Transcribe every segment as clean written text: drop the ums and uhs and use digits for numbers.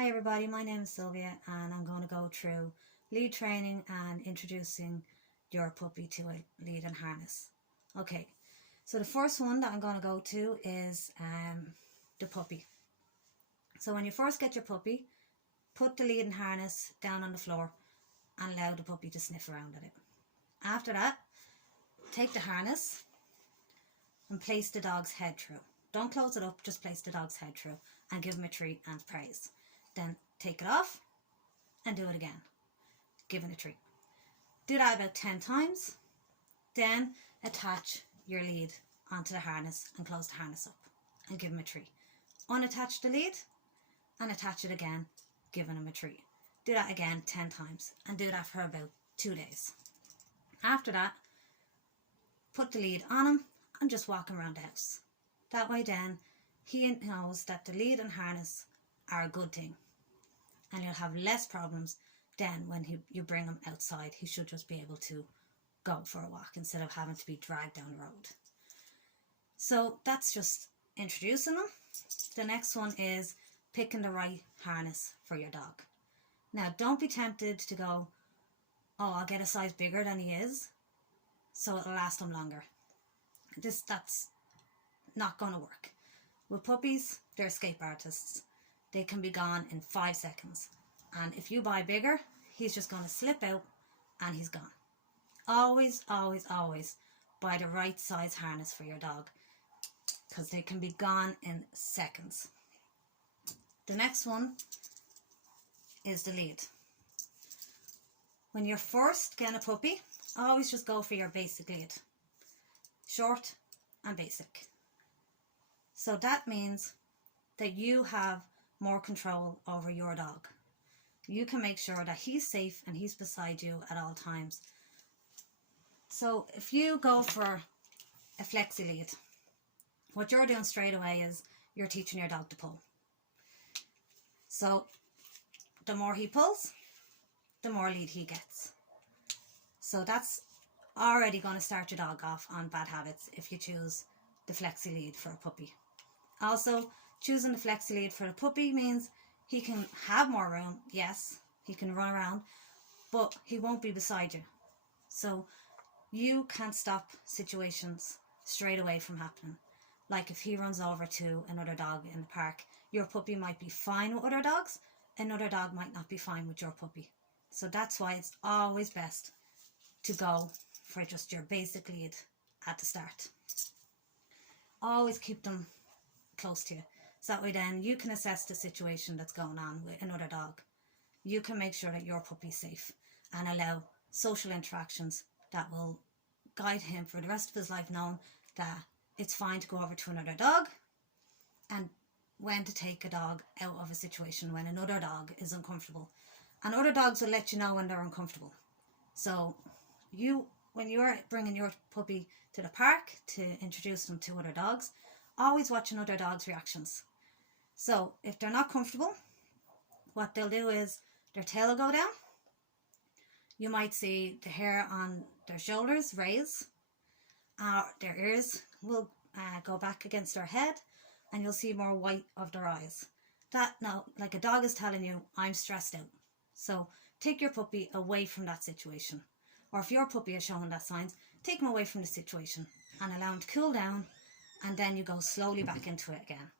Hi everybody, my name is Sylvia and I'm going to go through lead training and introducing your puppy to a lead and harness. Okay, so the first one that I'm going to go to is the puppy. So when you first get your puppy, put the lead and harness down on the floor and allow the puppy to sniff around at it. After that, take the harness and place the dog's head through. Don't close it up, just place the dog's head through and give him a treat and praise. Then take it off and do it again, giving a treat. Do that about 10 times. Then attach your lead onto the harness and close the harness up and give him a treat. Unattach the lead and attach it again, giving him a treat. Do that again 10 times and do that for about 2 days. After that, put the lead on him and just walk him around the house. That way then he knows that the lead and harness are a good thing, and you'll have less problems then when you bring him outside. He should just be able to go for a walk instead of having to be dragged down the road. So that's just introducing them. The next one is picking the right harness for your dog. Now don't be tempted to go, oh, I'll get a size bigger than he is so it'll last him longer. That's not going to work. With puppies, they're escape artists. They can be gone in 5 seconds. And if you buy bigger, he's just going to slip out and he's gone. Always, always, always buy the right size harness for your dog, because they can be gone in seconds. The next one is the lead. When you're first getting a puppy, always just go for your basic lead. Short and basic. So that means that you have more control over your dog. You can make sure that he's safe and he's beside you at all times. So if you go for a flexi lead, what you're doing straight away is you're teaching your dog to pull. So the more he pulls, the more lead he gets. So that's already going to start your dog off on bad habits if you choose the flexi lead for a puppy. Also, choosing the flexi lead for the puppy means he can have more room. Yes, he can run around, but he won't be beside you. So you can't stop situations straight away from happening. Like if he runs over to another dog in the park, your puppy might be fine with other dogs, another dog might not be fine with your puppy. So that's why it's always best to go for just your basic lead at the start. Always keep them close to you, so that way then you can assess the situation that's going on with another dog. You can make sure that your puppy's safe and allow social interactions that will guide him for the rest of his life, knowing that it's fine to go over to another dog and when to take a dog out of a situation when another dog is uncomfortable. And other dogs will let you know when they're uncomfortable. So when you're bringing your puppy to the park to introduce them to other dogs, always watching other dogs' reactions. So if they're not comfortable, what they'll do is their tail will go down. You might see the hair on their shoulders raise. Their ears will go back against their head, and you'll see more white of their eyes. That now, like a dog is telling you, I'm stressed out. So take your puppy away from that situation. Or if your puppy is showing that signs, take him away from the situation and allow him to cool down, and then you go slowly back into it again.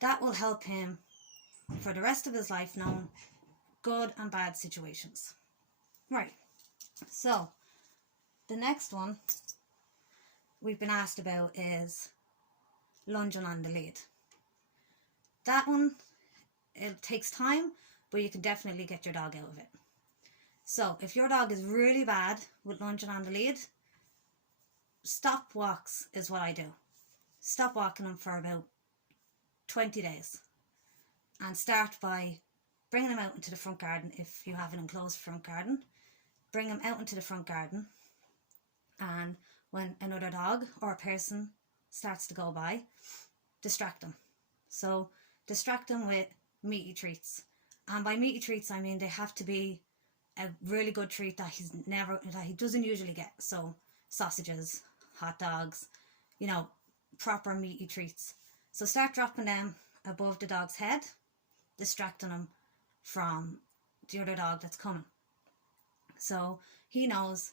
That will help him for the rest of his life knowing good and bad situations. Right, so the next one we've been asked about is lunging on the lead. That one, it takes time, but you can definitely get your dog out of it. So if your dog is really bad with lunging on the lead, stop walks is what I do. Stop walking them for about 20 days and start by bringing them out into the front garden. If you have an enclosed front garden, bring them out into the front garden, and when another dog or a person starts to go by, distract them. So distract them with meaty treats, and by meaty treats I mean they have to be a really good treat that he doesn't usually get. So sausages, hot dogs, proper meaty treats. So start dropping them above the dog's head distracting him from the other dog that's coming. So he knows,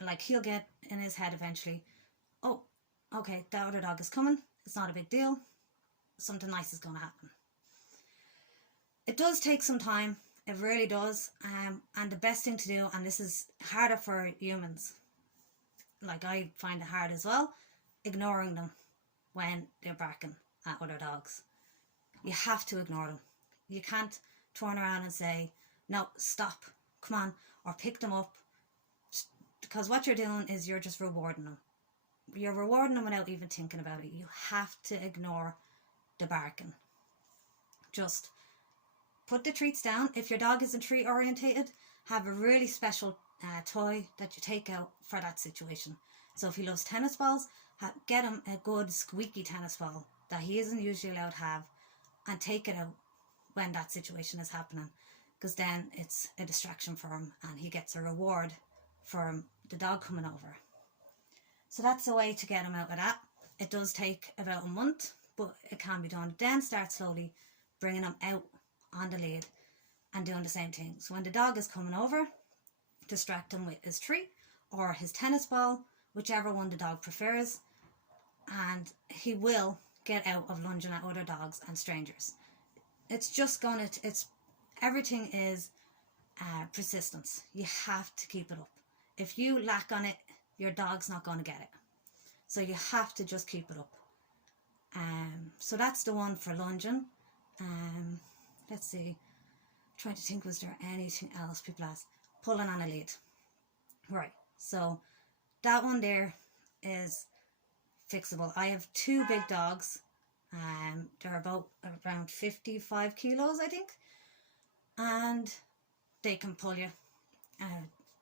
like, he'll get in his head eventually, oh, okay, the other dog is coming, it's not a big deal, something nice is going to happen. It does take some time, it really does, and the best thing to do, and this is harder for humans, like I find it hard as well, ignoring them when they're barking at other dogs. You have to ignore them. You can't turn around and say, no, stop, come on, or pick them up, because what you're doing is you're just rewarding them. You're rewarding them without even thinking about it. You have to ignore the barking. Just put the treats down. If your dog isn't treat orientated, have a really special toy that you take out for that situation. So if he loves tennis balls, get him a good squeaky tennis ball that he isn't usually allowed to have, and take it out when that situation is happening, because then it's a distraction for him and he gets a reward for the dog coming over. So that's a way to get him out of that. It does take about a month, but it can be done. Then start slowly bringing him out on the lead and doing the same thing. So when the dog is coming over, distract him with his treat or his tennis ball, whichever one the dog prefers, and he will get out of lunging at other dogs and strangers. It's just going to, everything is persistence. You have to keep it up. If you lack on it, your dog's not going to get it. So you have to just keep it up. So that's the one for lunging. Let's see. I'm trying to think, was there anything else people asked? Pulling on a lead. Right. So that one there is fixable. I have two big dogs. They're around 55 kilos, I think. And they can pull you.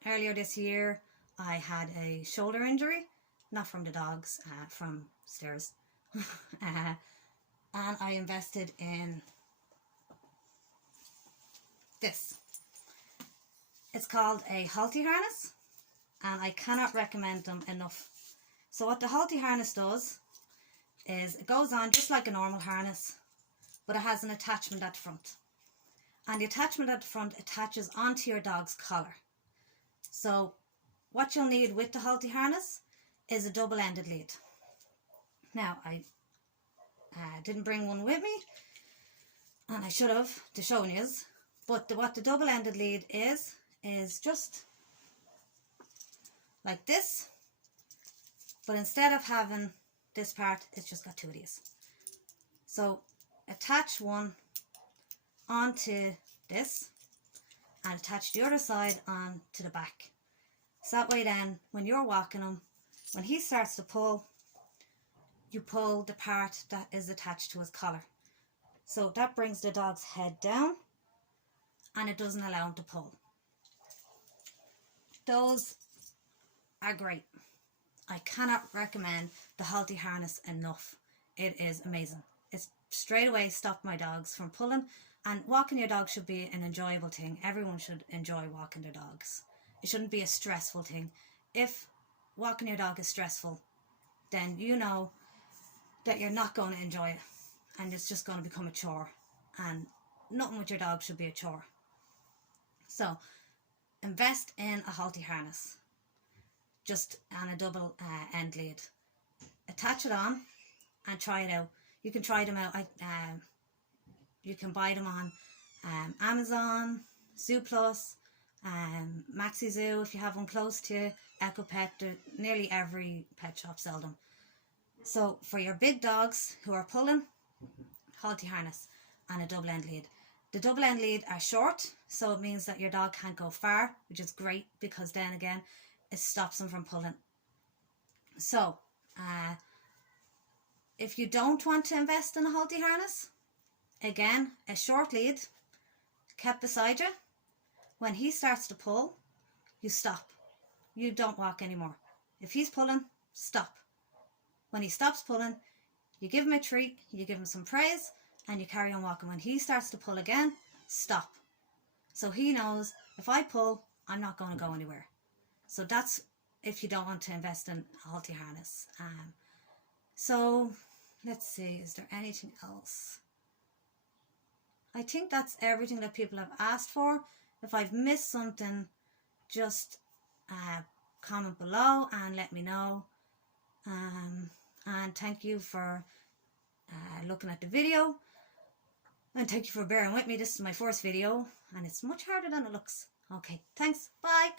Earlier this year, I had a shoulder injury, not from the dogs, from stairs. And I invested in this. It's called a Halti harness, and I cannot recommend them enough. So what the Halti harness does is it goes on just like a normal harness, but it has an attachment at the front. And the attachment at the front attaches onto your dog's collar. So what you'll need with the Halti harness is a double-ended lead. Now, I didn't bring one with me, and I should have to show you. But what the double-ended lead is just like this. But instead of having this part, it's just got two of these. So attach one onto this and attach the other side on to the back. So that way then, when you're walking him, when he starts to pull, you pull the part that is attached to his collar. So that brings the dog's head down and it doesn't allow him to pull. Those are great. I cannot recommend the Halti harness enough. It is amazing. It's straight away stopped my dogs from pulling, and walking your dog should be an enjoyable thing. Everyone should enjoy walking their dogs. It shouldn't be a stressful thing. If walking your dog is stressful, then you know that you're not going to enjoy it and it's just going to become a chore, and nothing with your dog should be a chore. So invest in a Halti harness, just on a double end lead. Attach it on and try it out. You can try them out. You can buy them on Amazon, Zooplus, Maxi Zoo if you have one close to you, Echo Pet. Nearly every pet shop sells them. So for your big dogs who are pulling, Halti harness and a double end lead. The double end lead are short, so it means that your dog can't go far, which is great because then again it stops them from pulling. So if you don't want to invest in a Halti harness, again, a short lead kept beside you. When he starts to pull, you stop. You don't walk anymore. If he's pulling, stop. When he stops pulling, you give him a treat, you give him some praise, and you carry on walking. When he starts to pull again, stop. So he knows, if I pull, I'm not going to go anywhere. So that's if you don't want to invest in a Halti harness. So let's see, is there anything else? I think that's everything that people have asked for. If I've missed something, just comment below and let me know. And thank you for looking at the video. And thank you for bearing with me. This is my first video and it's much harder than it looks. Okay, thanks. Bye.